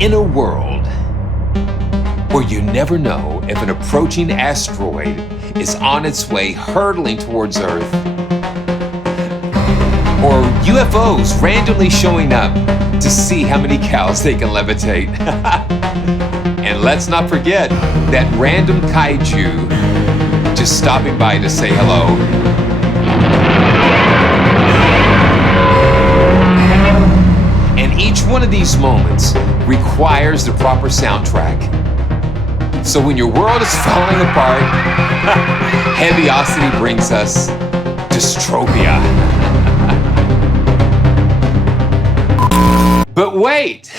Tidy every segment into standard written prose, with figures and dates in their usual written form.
In a world where you never know if an approaching asteroid is on its way hurtling towards Earth, or UFOs randomly showing up to see how many cows they can levitate. And let's not forget that random kaiju just stopping by to say hello. And each one of these moments requires the proper soundtrack. So when your world is falling apart, Heaviosity brings us Dystropia. But wait,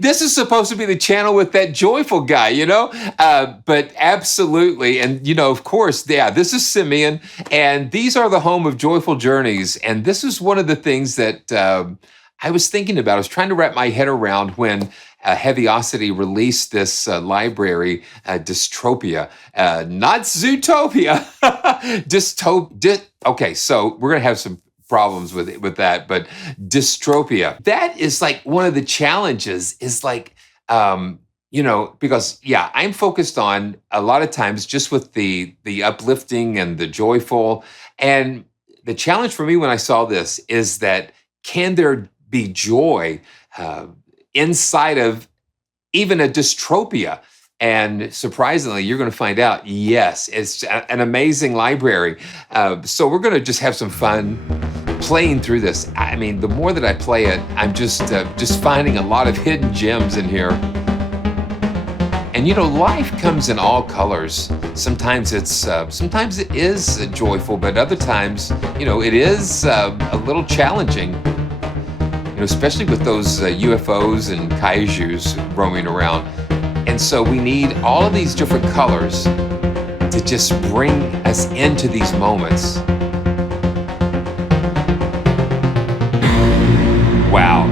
this is supposed to be the channel with that joyful guy, you know? But absolutely, and you know, of course, yeah, this is Simeon, and these are the home of joyful journeys. And this is one of the things that I was thinking about. I was trying to wrap my head around when Heaviosity released this library, Dystropia, not Zootopia, okay, so we're gonna have some problems with that, but Dystropia. That is like one of the challenges is like, you know, because yeah, I'm focused on a lot of times just with the uplifting and the joyful. And the challenge for me when I saw this is that can there be joy inside of even a dystropia? And surprisingly, you're going to find out, yes, it's an amazing library. So we're going to just have some fun playing through this. I mean, the more that I play it, I'm just finding a lot of hidden gems in here. And you know, life comes in all colors. Sometimes it is joyful, but other times, you know, it is a little challenging. You know, especially with those UFOs and kaijus roaming around. And so we need all of these different colors to just bring us into these moments. Wow,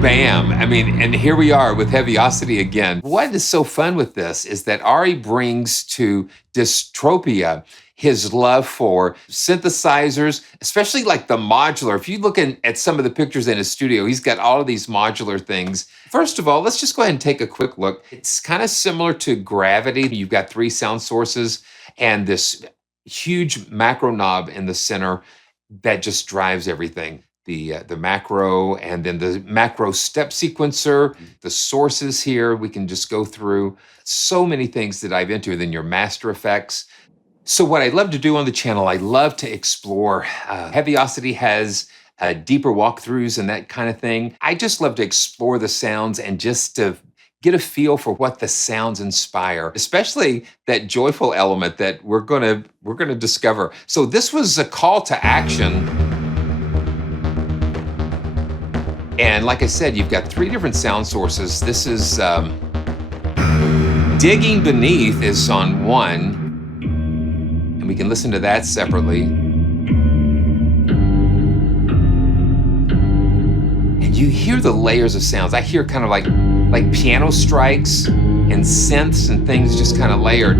bam. I mean, and here we are with Heaviosity again. What is so fun with this is that Ari brings to Dystropia his love for synthesizers, especially like the modular. If you look at some of the pictures in his studio, he's got all of these modular things. First of all, let's just go ahead and take a quick look. It's kind of similar to Gravity. You've got 3 sound sources and this huge macro knob in the center that just drives everything. The macro and then the macro step sequencer, the sources here, we can just go through so many things to dive into. Then your master effects. So what I love to do on the channel, I love to explore. Heaviosity has deeper walkthroughs and that kind of thing. I just love to explore the sounds and just to get a feel for what the sounds inspire, especially that joyful element that we're gonna discover. So this was a call to action. And like I said, you've got 3 different sound sources. This is Digging Beneath is on 1. And we can listen to that separately. And you hear the layers of sounds. I hear kind of like piano strikes and synths and things just kind of layered.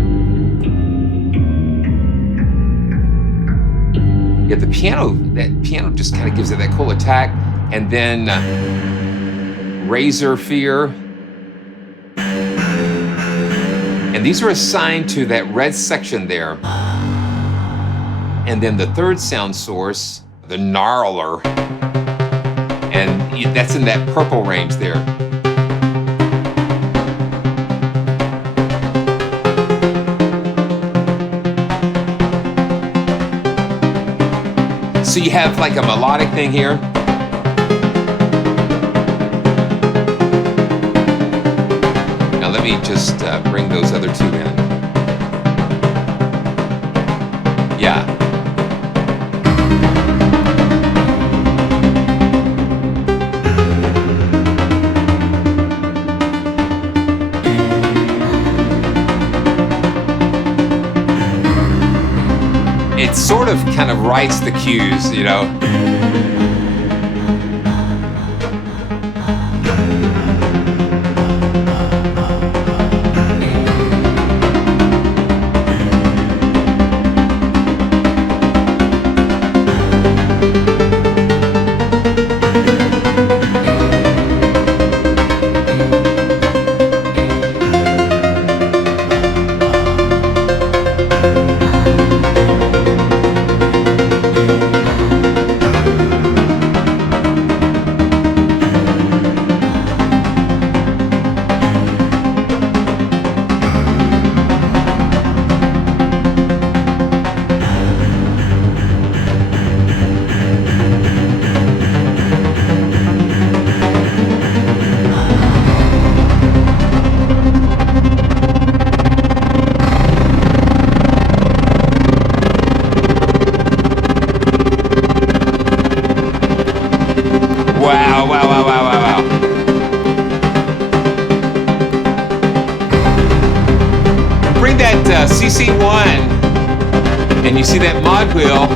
Yeah, that piano just kind of gives it that cool attack. And then Razor Fear. And these are assigned to that red section there. And then the 3rd sound source, the Gnarler, and that's in that purple range there. So you have like a melodic thing here. Now let me just bring those other 2 in. Yeah. It sort of kind of writes the cues, you know. CC1, and you see that mod wheel.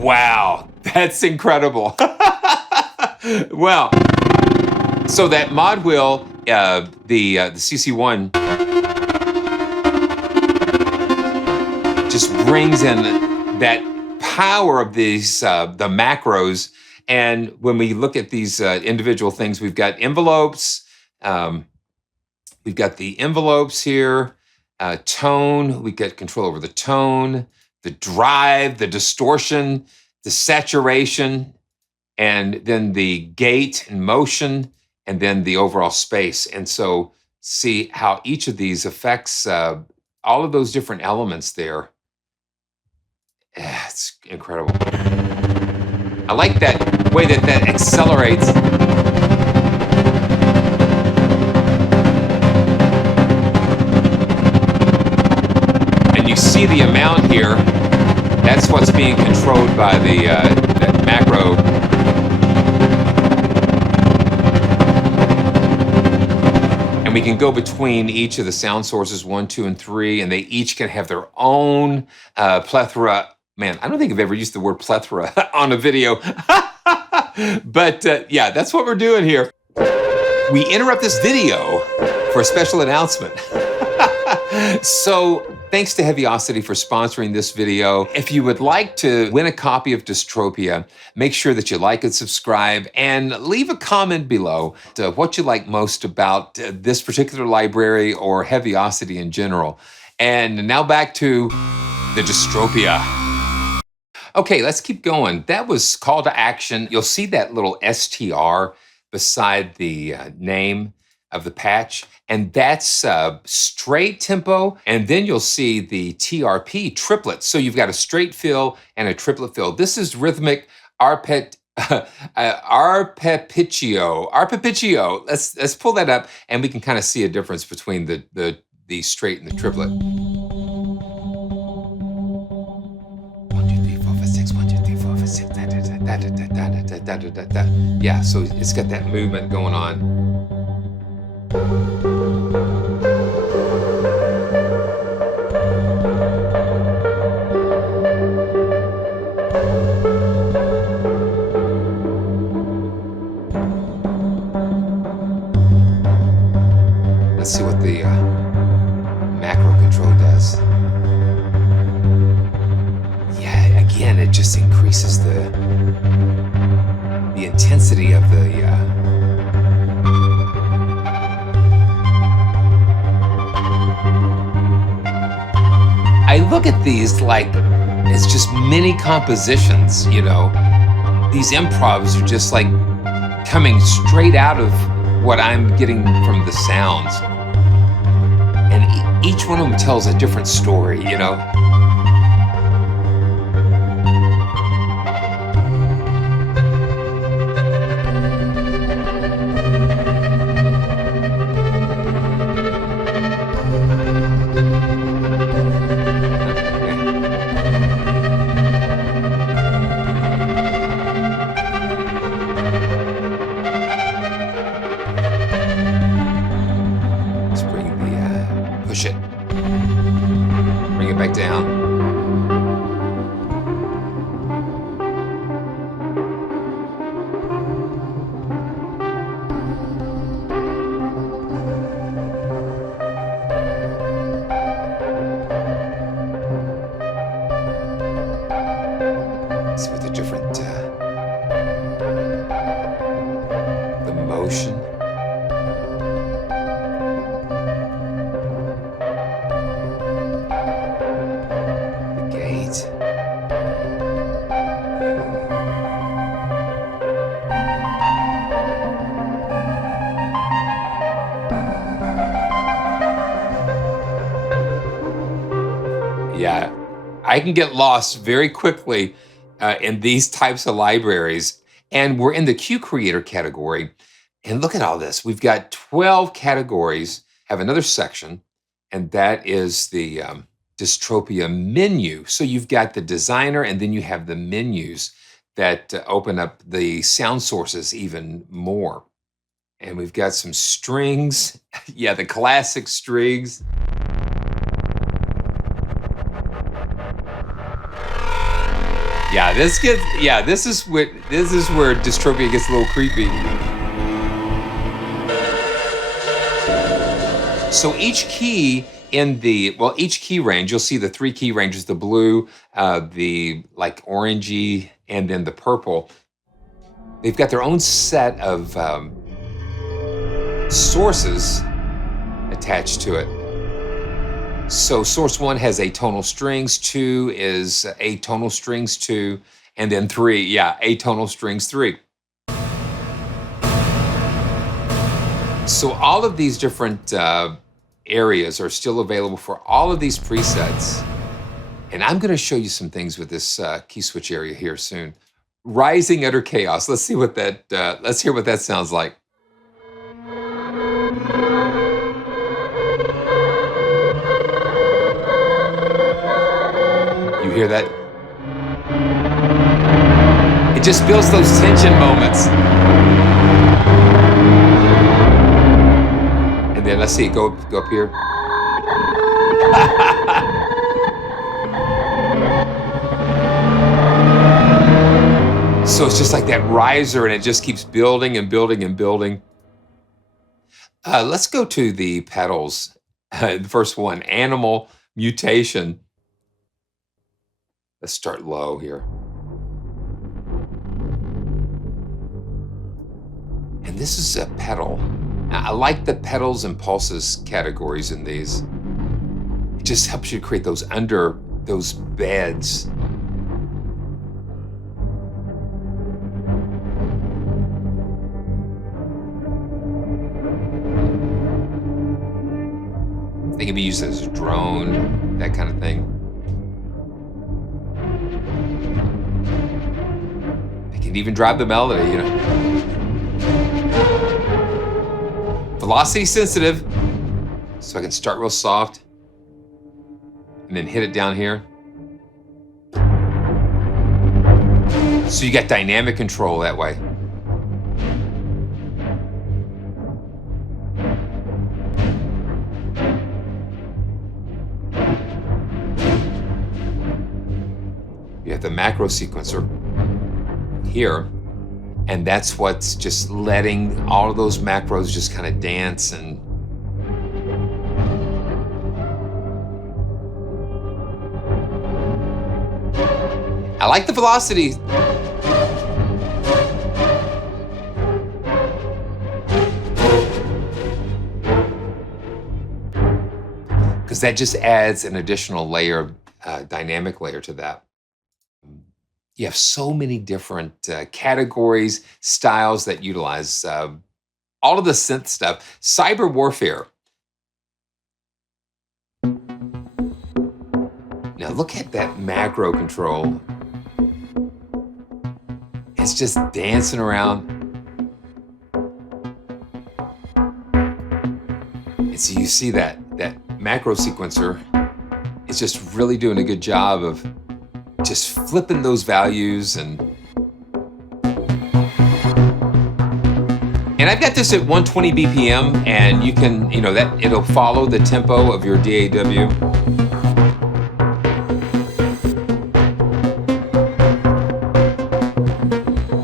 Wow, that's incredible. Well, so that mod wheel, the CC1, just brings in that power of these the macros. And when we look at these individual things, we've got envelopes. We've got the envelopes here, tone. We get control over the tone, the drive, the distortion, the saturation, and then the gate and motion, and then the overall space. And so see how each of these affects all of those different elements there. It's incredible. I like that way that that accelerates. And you see the amount here. That's what's being controlled by the that macro. And we can go between each of the sound sources, 1, 2, and 3, and they each can have their own plethora. Man, I don't think I've ever used the word plethora on a video. But yeah, that's what we're doing here. We interrupt this video for a special announcement. So thanks to Heaviosity for sponsoring this video. If you would like to win a copy of Dystropia, make sure that you like and subscribe and leave a comment below to what you like most about this particular library or Heaviosity in general. And now back to the Dystropia. Okay, let's keep going. That was call to action. You'll see that little STR beside the name of the patch, and that's straight tempo, and then you'll see the TRP triplet. So you've got a straight fill and a triplet fill. This is Rhythmic Arpepitchio. Let's pull that up, and we can kind of see a difference between the straight and the triplet. 1, 2, 3, 4, 5, 6. 1, 2, 3, 4, 5, 6. Yeah, so it's got that movement going on. Let's see what the macro control does. Yeah, again, it just increases the intensity of the I look at these like it's just mini compositions, you know. These improvs are just like coming straight out of what I'm getting from the sounds. And each one of them tells a different story, you know. Bring it back down. Let's see what the different the motion. Yeah, I can get lost very quickly in these types of libraries. And we're in the Q Creator category. And look at all this. We've got 12 categories, have another section, and that is the Dystropia menu. So you've got the designer, and then you have the menus that open up the sound sources even more. And we've got some strings. Yeah, the classic strings. Yeah, this is where Dystropia gets a little creepy. So each key in each key range, you'll see the 3 key ranges: the blue, the like orangey, and then the purple. They've got their own set of sources attached to it. So source 1 has atonal strings, 2 is atonal strings 2, and then 3, atonal strings 3. So all of these different areas are still available for all of these presets. And I'm gonna show you some things with this key switch area here soon. Rising Utter Chaos. Let's see what let's hear what that sounds like. You hear that? It just builds those tension moments. And then let's see it go up here. So it's just like that riser, and it just keeps building and building and building. Let's go to the pedals. The first one, Animal Mutation. Let's start low here. And this is a pedal. Now, I like the pedals and pulses categories in these. It just helps you create those beds. They can be used as a drone, that kind of thing. They can even drive the melody, you know. Velocity sensitive, so I can start real soft and then hit it down here. So you got dynamic control that way. You have the macro sequencer here, and that's what's just letting all of those macros just kind of dance. And I like the velocity. Because that just adds an additional layer, dynamic layer to that. You have so many different categories, styles that utilize all of the synth stuff. Cyber warfare. Now look at that macro control. It's just dancing around. And so you see that macro sequencer is just really doing a good job of just flipping those values. And I've got this at 120 BPM, and you can, that it'll follow the tempo of your DAW.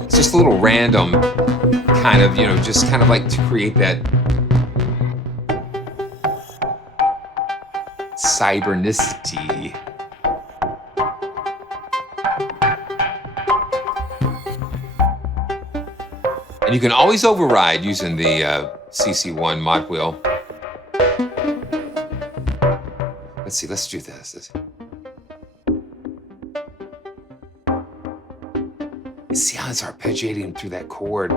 It's just a little random kind of, just kind of like to create that cybernicity. And you can always override using the CC1 mod wheel. Let's see, let's do this. See how it's arpeggiating through that chord.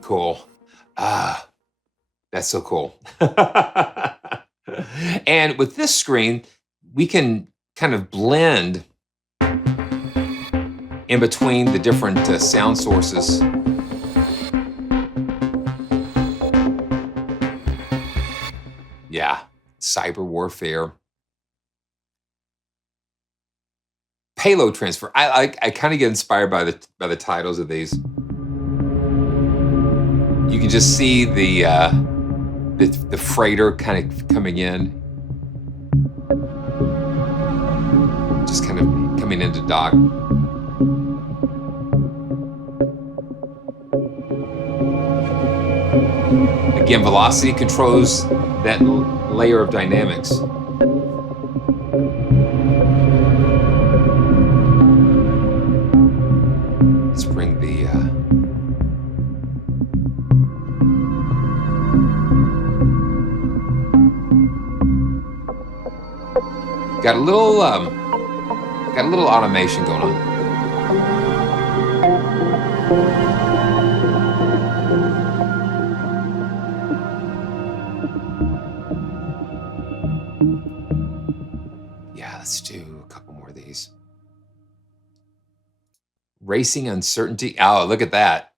Cool. That's so cool. And with this screen, we can kind of blend in between the different sound sources. cyber warfare. Payload transfer. I kind of get inspired by the titles of these. You can just see the freighter kind of coming in, just kind of coming into dock. Again, velocity controls that layer of dynamics. Let's bring the got a little automation going on. Let's do a couple more of these. Racing uncertainty. Oh, look at that.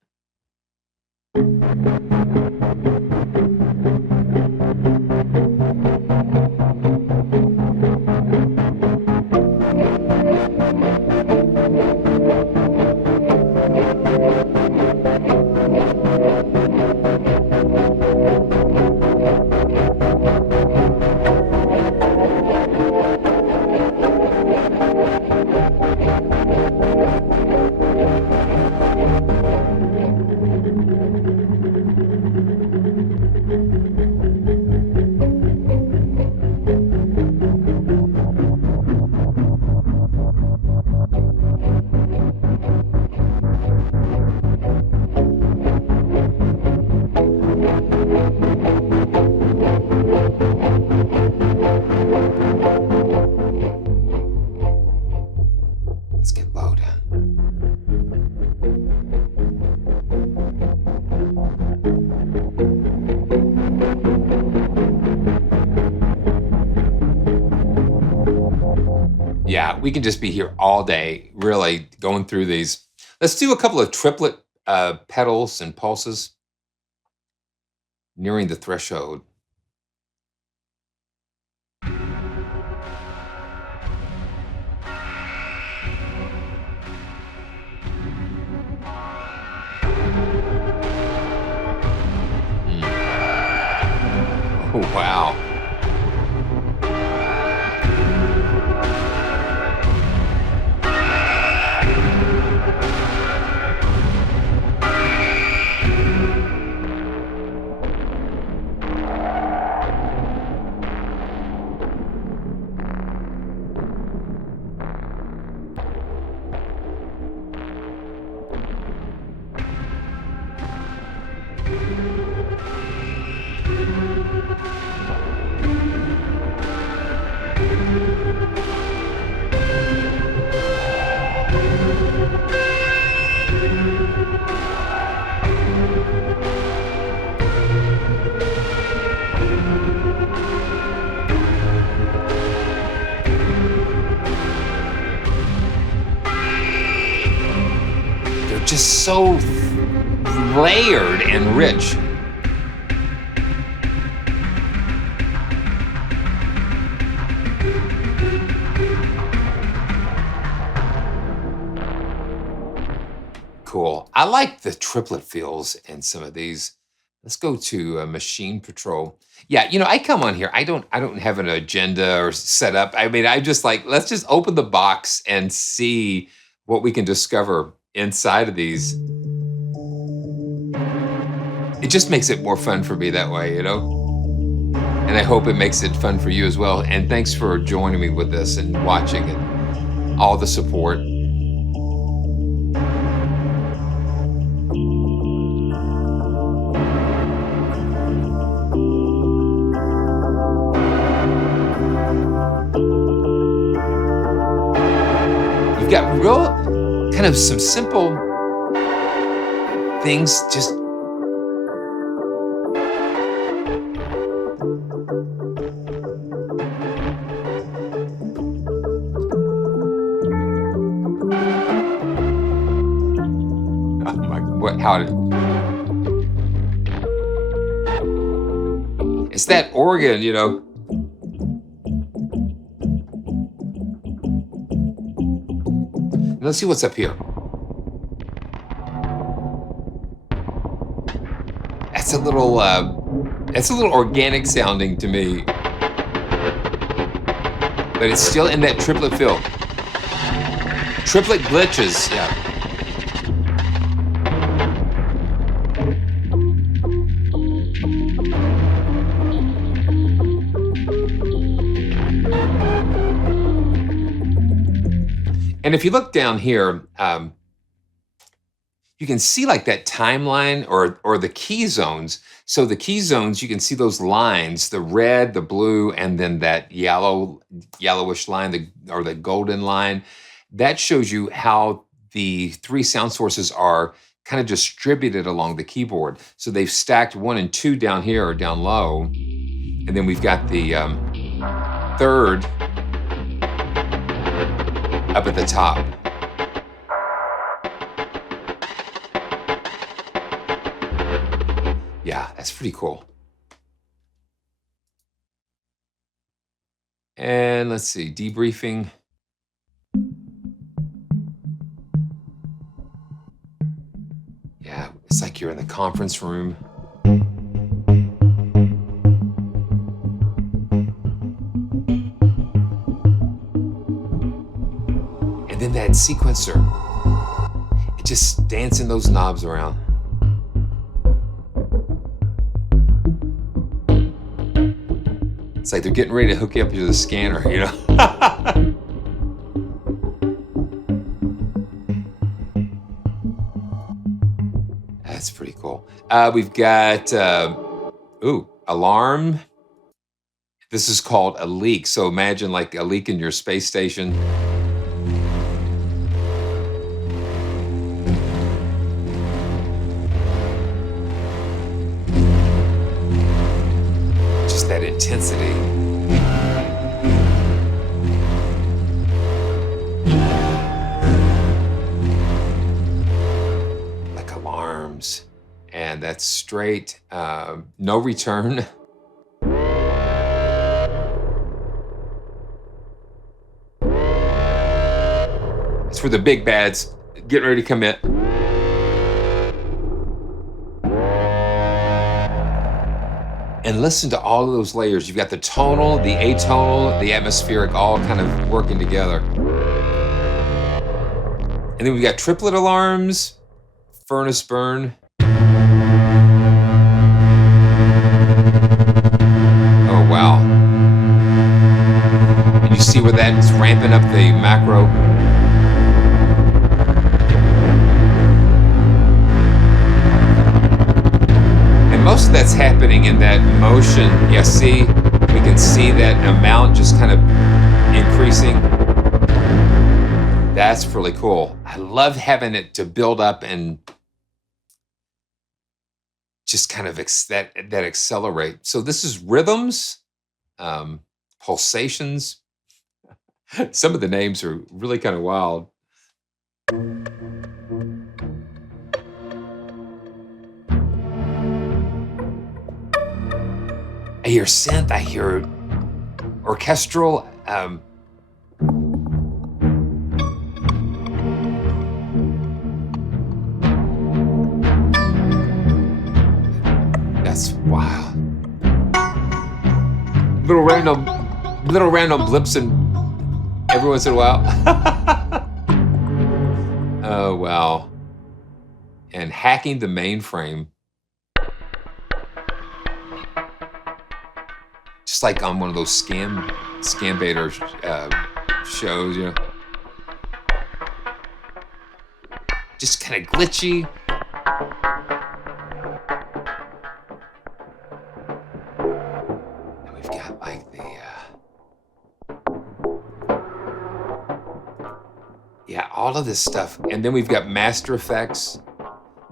Yeah, we can just be here all day, really going through these. Let's do a couple of triplet pedals and pulses. Nearing the threshold. Oh, wow. Just so layered and rich. Cool. I like the triplet feels in some of these. Let's go to Machine Patrol. Yeah, you know, I come on here. I don't have an agenda or set up. I mean, I just like, let's just open the box and see what we can discover inside of these. It just makes it more fun for me that way, you know? And I hope it makes it fun for you as well. And thanks for joining me with this and watching and all the support. You've got real kind of some simple things, just it's that organ, you know. Let's see what's up here. That's a little organic sounding to me. But it's still in that triplet field. Triplet glitches, yeah. And if you look down here, you can see like that timeline or the key zones. So the key zones, you can see those lines, the red, the blue, and then that yellowish line, or the golden line. That shows you how the three sound sources are kind of distributed along the keyboard. So they've stacked 1 and 2 down here or down low. And then we've got the third up at the top. Yeah, that's pretty cool. And let's see, debriefing. Yeah, it's like you're in the conference room. And then that sequencer, it just dancing those knobs around. It's like they're getting ready to hook you up to the scanner, you know? That's pretty cool. We've got, alarm. This is called a leak. So imagine like a leak in your space station. Just that intensity. Like alarms. And that's straight, no return. It's for the big bads getting ready to commit. And listen to all of those layers. You've got the tonal, the atonal, the atmospheric, all kind of working together. And then we've got triplet alarms, furnace burn. Oh, wow. And you see where that's ramping up the macro. Most of that's happening in that motion. Yeah, see, we can see that amount just kind of increasing. That's really cool. I love having it to build up and just kind of that accelerate. So this is rhythms, pulsations. Some of the names are really kind of wild. I hear synth, I hear orchestral. That's wild. Little random blips in every once in a while. Oh, wow. And hacking the mainframe. Just like on one of those scam baiter shows, you know. Just kind of glitchy. And we've got like all of this stuff. And then we've got master effects,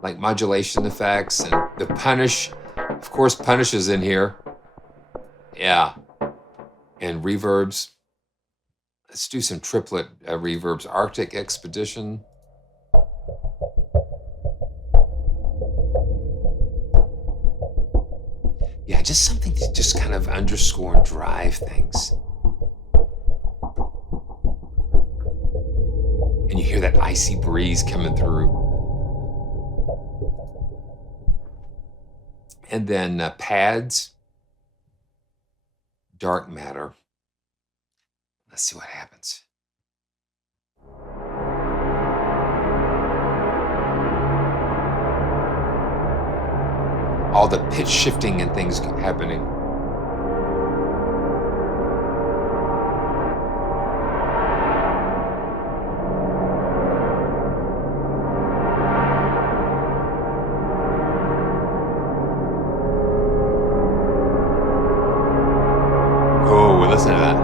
like modulation effects, and the punish. Of course, punish is in here. Yeah, and reverbs. Let's do some triplet reverbs. Arctic Expedition. Yeah, just something to just kind of underscore and drive things. And you hear that icy breeze coming through. And then pads, dark matter. Let's see what happens. All the pitch shifting and things happening. Oh, listen to that.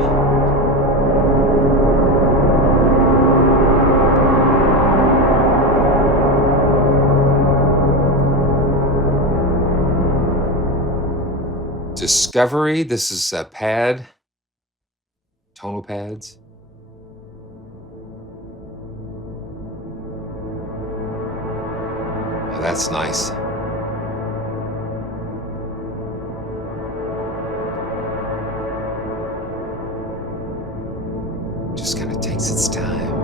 Discovery, this is a pad, tonal pads. Oh, that's nice. Just kind of takes its time.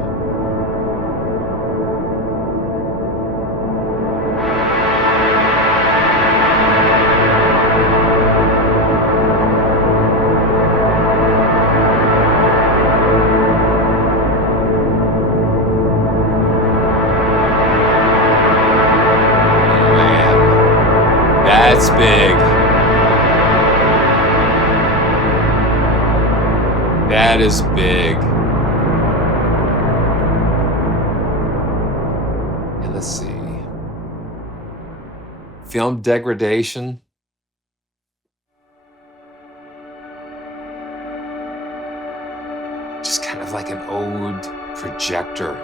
That's big. That is big. And let's see. Film degradation. Just kind of like an old projector.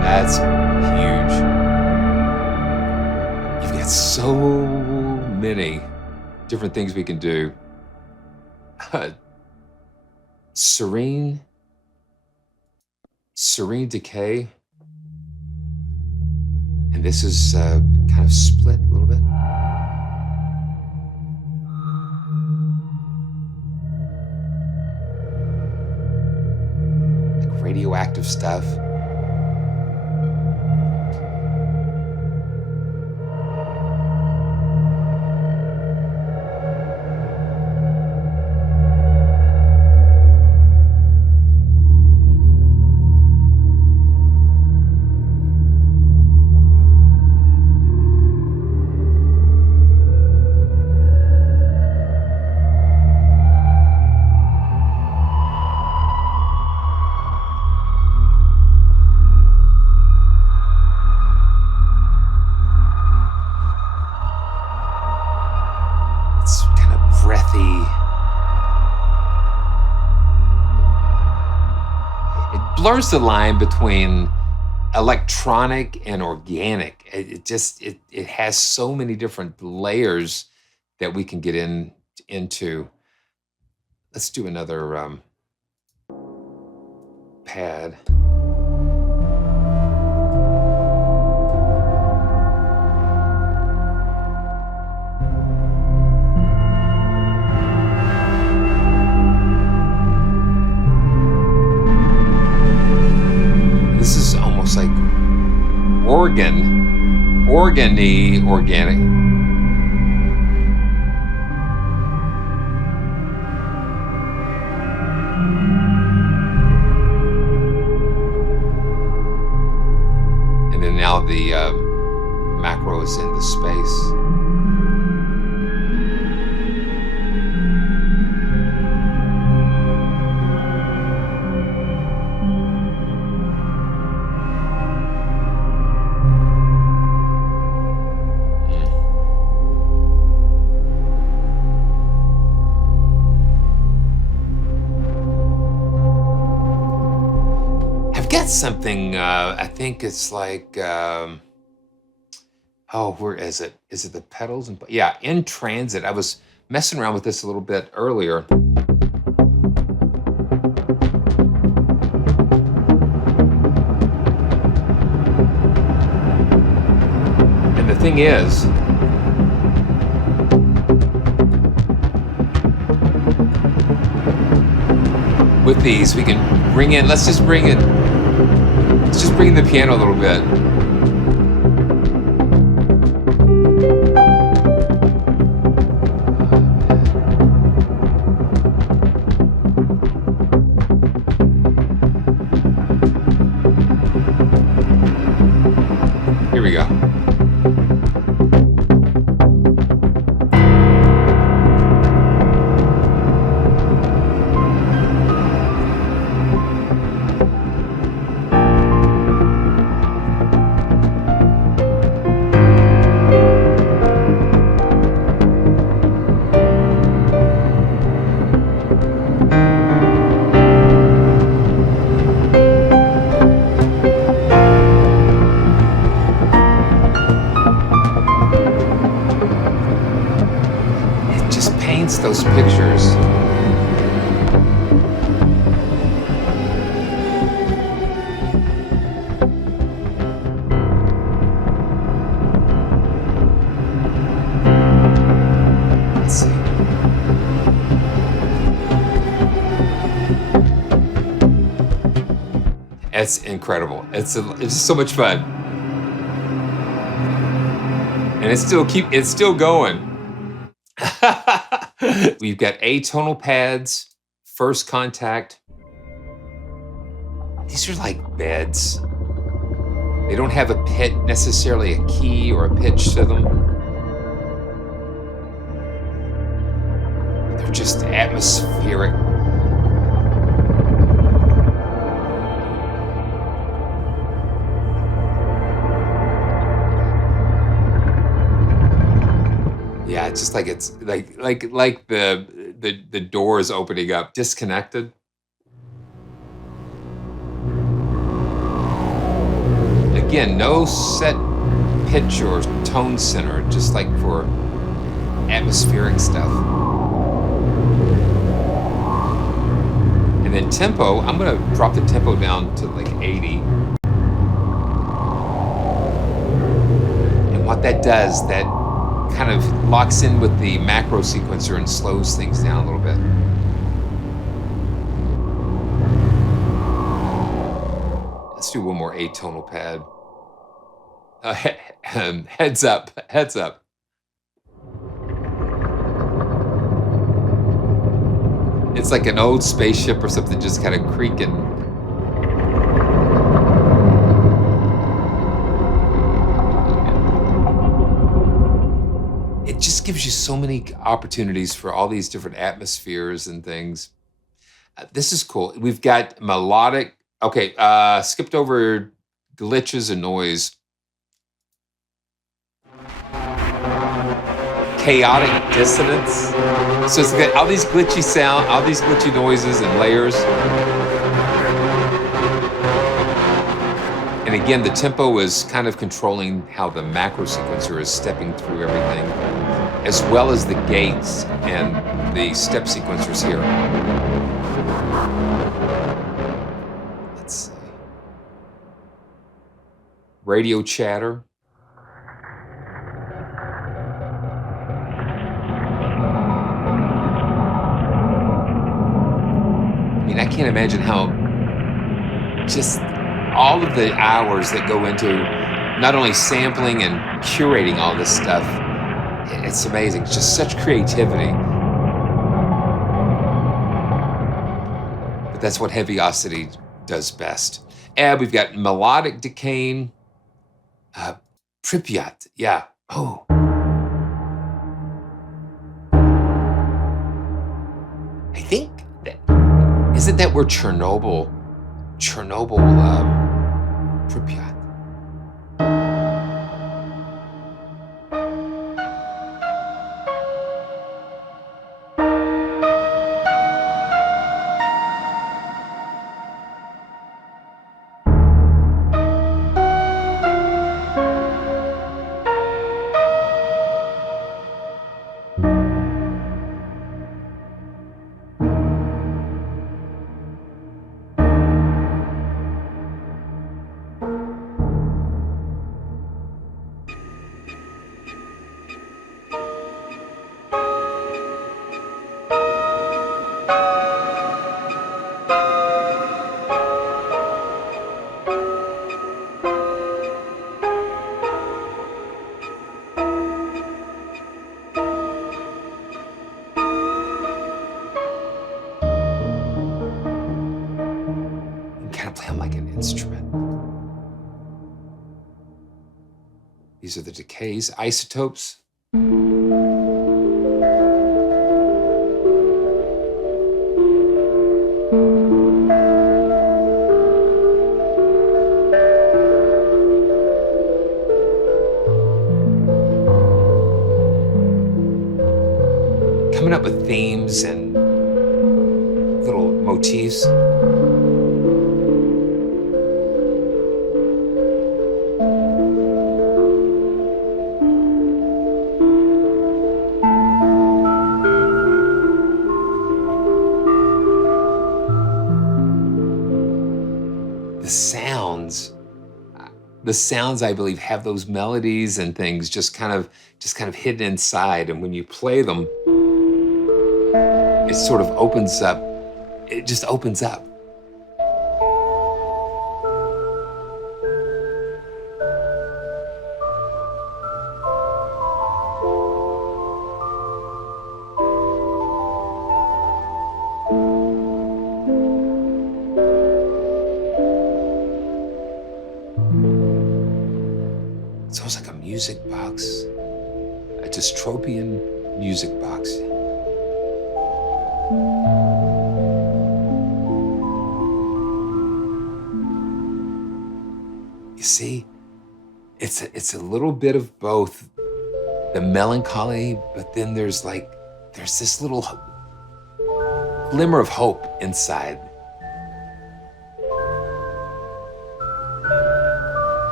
That's huge. You've got so many different things we can do. Serene decay. And this is kind of split a little bit. Like radioactive stuff. Blurs the line between electronic and organic. It has so many different layers that we can get into. Let's do another pad. This is almost like organy, organic. And then now the macro is in the space. Something, I think it's like, oh, where is it? Is it the pedals? And yeah, In Transit. I was messing around with this a little bit earlier. And the thing is, with these, we can bring in, let's just bring the piano a little bit. Here we go. Those pictures. Let's see. It's incredible. It's so much fun, and it's still going. We've got atonal pads, first contact. These are like beds. They don't have a necessarily a key or a pitch to them. They're just atmospheric. Yeah, it's just like it's like the door is opening up, disconnected. Again, no set pitch or tone center, just like for atmospheric stuff. And then tempo, I'm gonna drop the tempo down to like 80. And what that does, that kind of locks in with the macro sequencer and slows things down a little bit. Let's do one more atonal pad. Heads up. It's like an old spaceship or something just kind of creaking. It just gives you so many opportunities for all these different atmospheres and things. This is cool. We've got melodic. Okay, skipped over glitches and noise. Chaotic dissonance. So it's got all these glitchy sound, all these glitchy noises and layers. And again, the tempo is kind of controlling how the macro sequencer is stepping through everything, as well as the gates and the step sequencers here. Let's see. Radio chatter. I mean, I can't imagine how just all of the hours that go into not only sampling and curating all this stuff. It's amazing. It's just such creativity. But that's what Heaviosity does best. And we've got melodic decaying. Uh, Pripyat, yeah. Oh. I think that, isn't that where Chernobyl, Pripyat. Kind of play them like an instrument. These are the decays, isotopes. Coming up with themes and little motifs. The sounds, I believe, have those melodies and things just kind of hidden inside. And when you play them, it sort of opens up. It just opens up. It's almost like a music box, a dystopian music box. You see, it's a little bit of both the melancholy, but then there's this little glimmer of hope inside.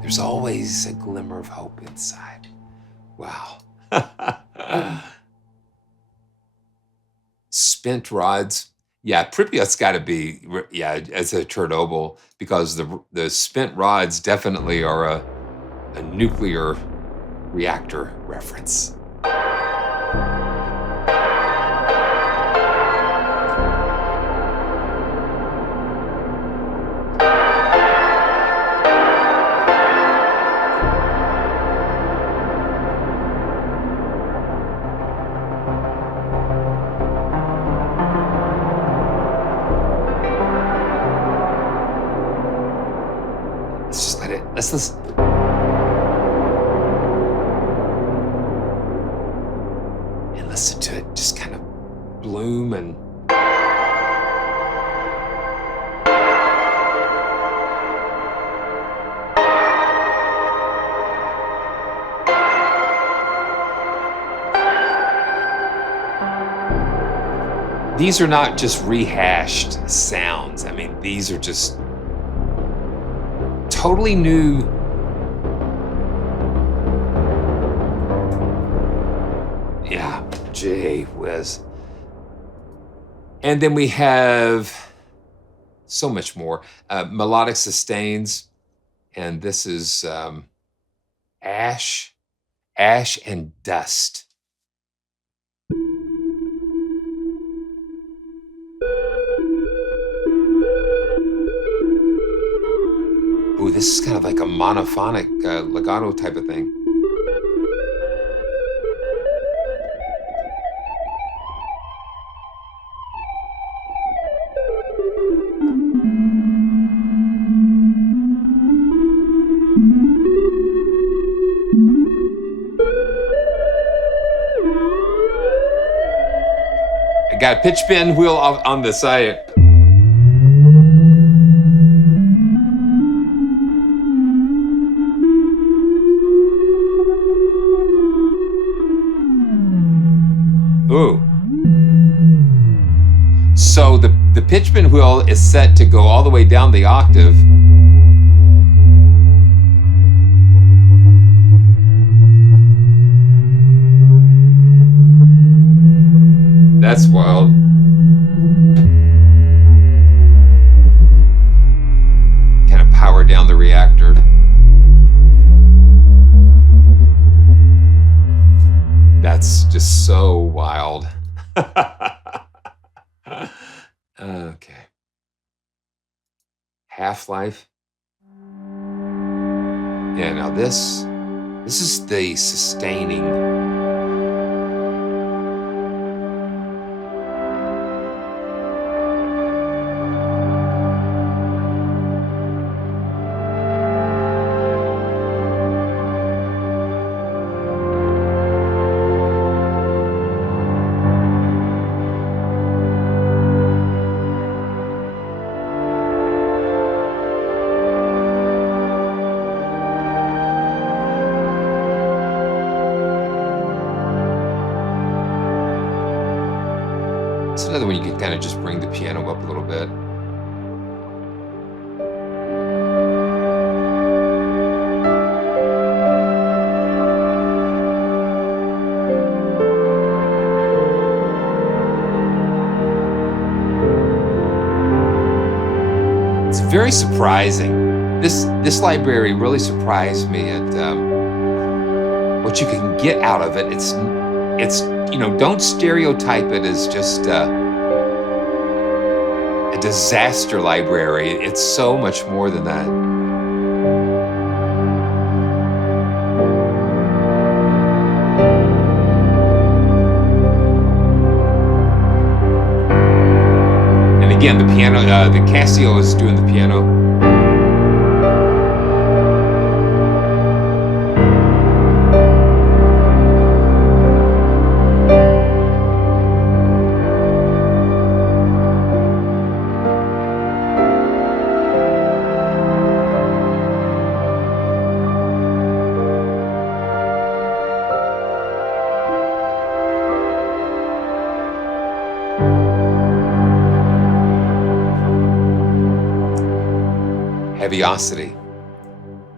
There's always a glimmer of hope inside. Wow. Spent rods. Yeah, Pripyat's got to be, as a Chernobyl, because the spent rods definitely are a nuclear reactor reference. Let's listen. And listen to it just kind of bloom and these are not just rehashed sounds. I mean, these are just totally new. Yeah, gee whiz. And then we have so much more. Melodic sustains, and this is ash and dust. Ooh, this is kind of like a monophonic legato type of thing. I got a pitch bend wheel on the side. Ooh. So the pitch bend wheel is set to go all the way down the octave. That's wild. Kind of power down the reactor. That's just so wild. Okay. Half-life. Yeah, now this is the sustaining. It's another one you can kind of just bring the piano up a little bit. It's very surprising. This library really surprised me at what you can get out of it. It's you know, don't stereotype it as just a disaster library. It's so much more than that. And again, the piano, the Casio is doing the piano.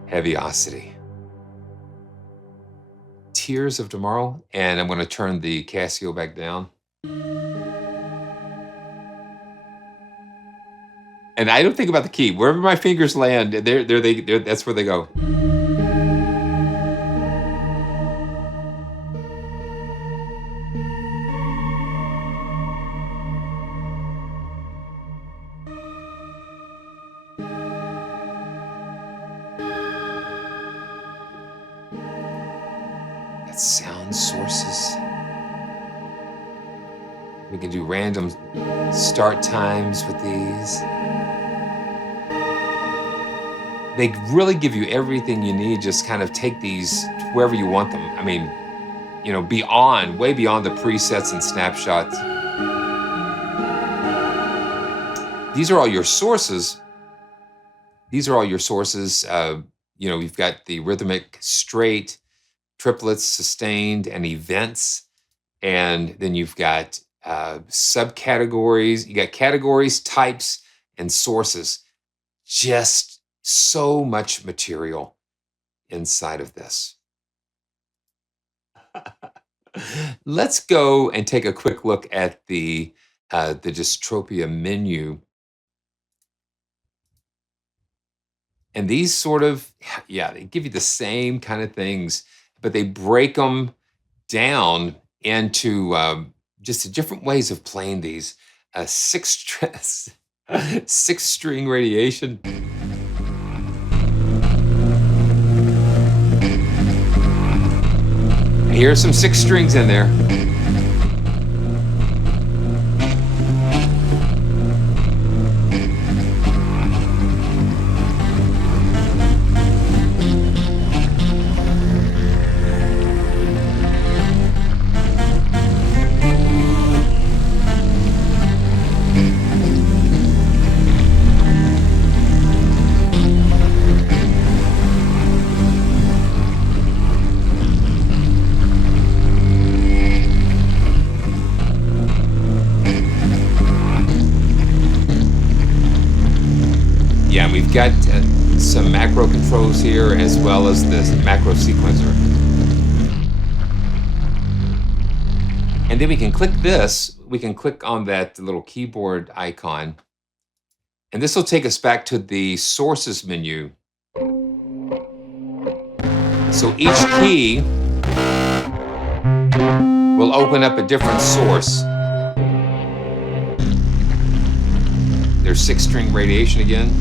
Heaviosity. Tears of Tomorrow, and I'm going to turn the Casio back down. And I don't think about the key. Wherever my fingers land, that's where they go. Sound sources. We can do random start times with these. They really give you everything you need. Just kind of take these wherever you want them. I mean, you know, way beyond the presets and snapshots. These are all your sources. You know, you've got the rhythmic straight, triplets, sustained, and events. And then you've got subcategories. You got categories, types, and sources. Just so much material inside of this. Let's go and take a quick look at the Dystropia menu. And these sort of, yeah, they give you the same kind of things, but they break them down into just different ways of playing these. Six string radiation. Here's some 6 strings in there. Yeah, and we've got some macro controls here as well as this macro sequencer. And then we can click this. We can click on that little keyboard icon. And this will take us back to the sources menu. So each key will open up a different source. There's 6-string radiation again.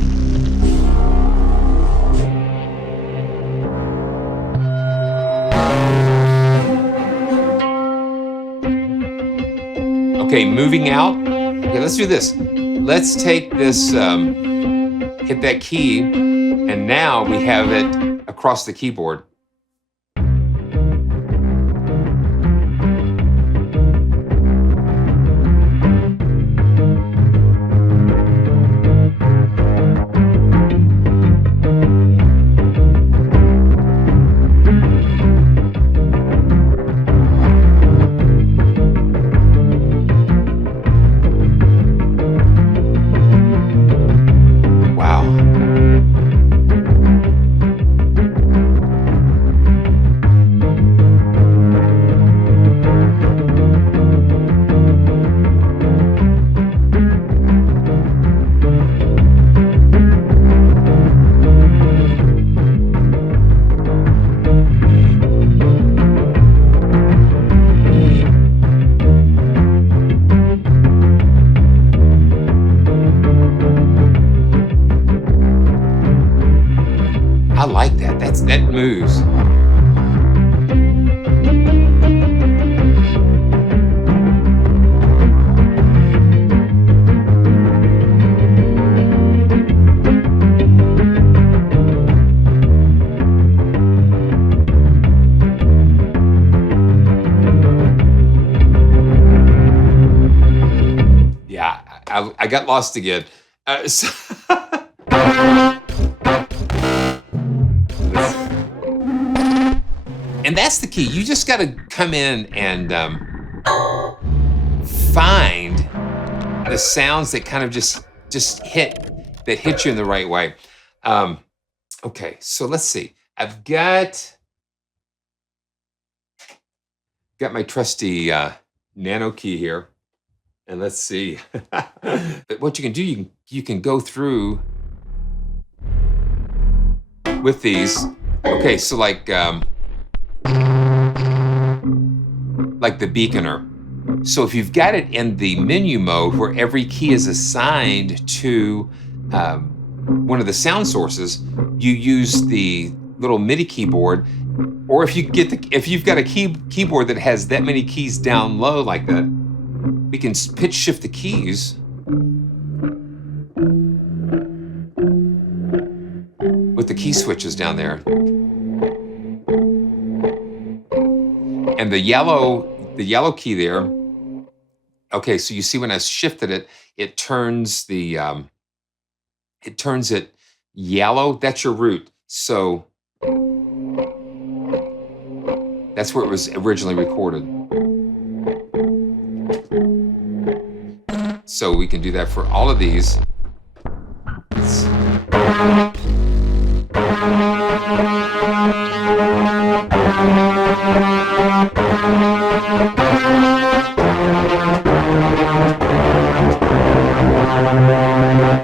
Okay, moving out. Okay, let's do this. Let's take this, hit that key, and now we have it across the keyboard. I like that. That moves. Yeah, I got lost again. And that's the key. You just got to come in and find the sounds that kind of just hit you in the right way. Okay, so let's see. I've got my trusty nano key here, and let's see. But what you can do, you can go through with these. Okay, so like the beaconer. So if you've got it in the menu mode where every key is assigned to one of the sound sources, you use the little MIDI keyboard, or if you've got a keyboard that has that many keys down low like that, we can pitch shift the keys with the key switches down there. And the yellow key there, okay, so you see when I shifted it, it turns it yellow. That's your root. So that's where it was originally recorded. So we can do that for all of these.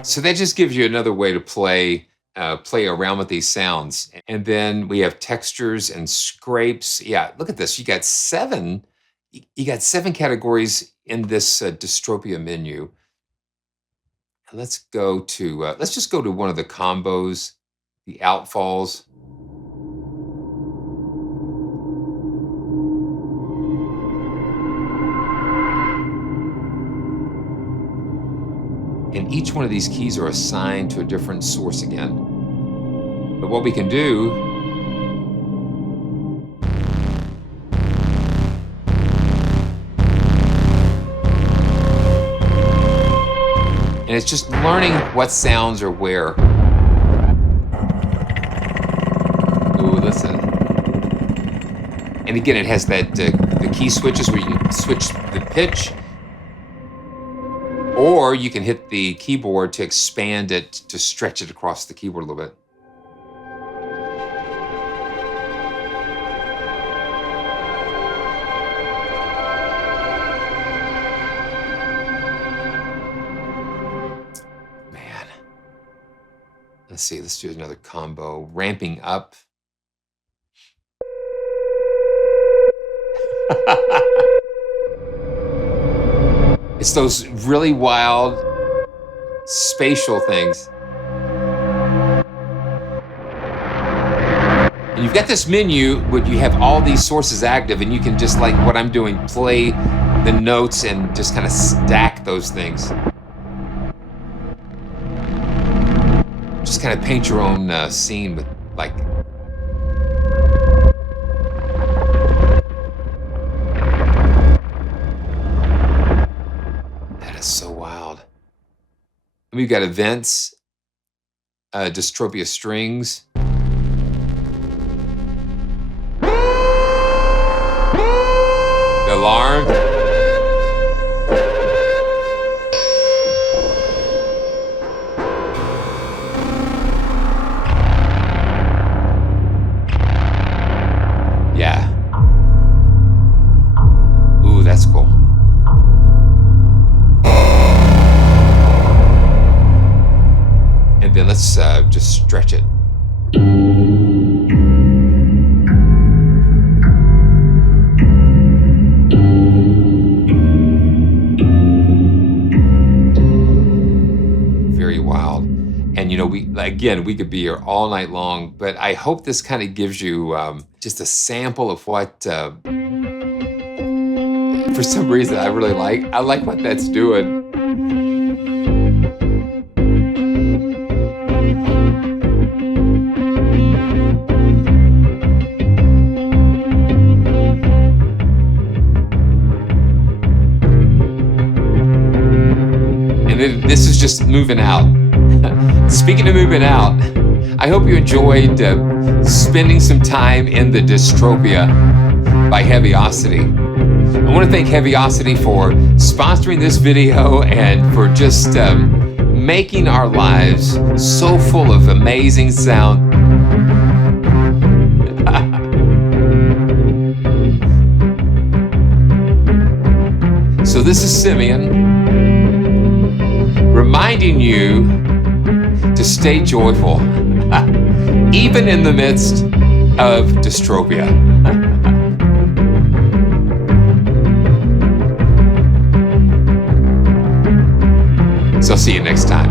So that just gives you another way to play around with these sounds. And then we have textures and scrapes. Yeah, look at this. You got seven categories in this Dystropia menu. And let's just go to one of the combos, the outfalls. And each one of these keys are assigned to a different source again. But what we can do and it's just learning what sounds are where. Ooh, listen. And again, it has that the key switches where you can switch the pitch. Or you can hit the keyboard to expand it, to stretch it across the keyboard a little bit. Man. Let's see, let's do another combo. Ramping up. It's those really wild spatial things. And you've got this menu where you have all these sources active, and you can just, like what I'm doing, play the notes and just kind of stack those things. Just kind of paint your own scene with, like, so wild. And we've got events, Dystropia strings. The alarm. Yeah. Ooh, that's cool. Then let's just stretch it. Very wild. And you know, we could be here all night long, but I hope this kind of gives you just a sample of what, for some reason I really like. I like what that's doing. This is just moving out. Speaking of moving out, I hope you enjoyed spending some time in the Dystropia by Heaviosity. I want to thank Heaviosity for sponsoring this video and for just making our lives so full of amazing sound. So this is Simeon, reminding you to stay joyful, even in the midst of Dystropia. So I'll see you next time.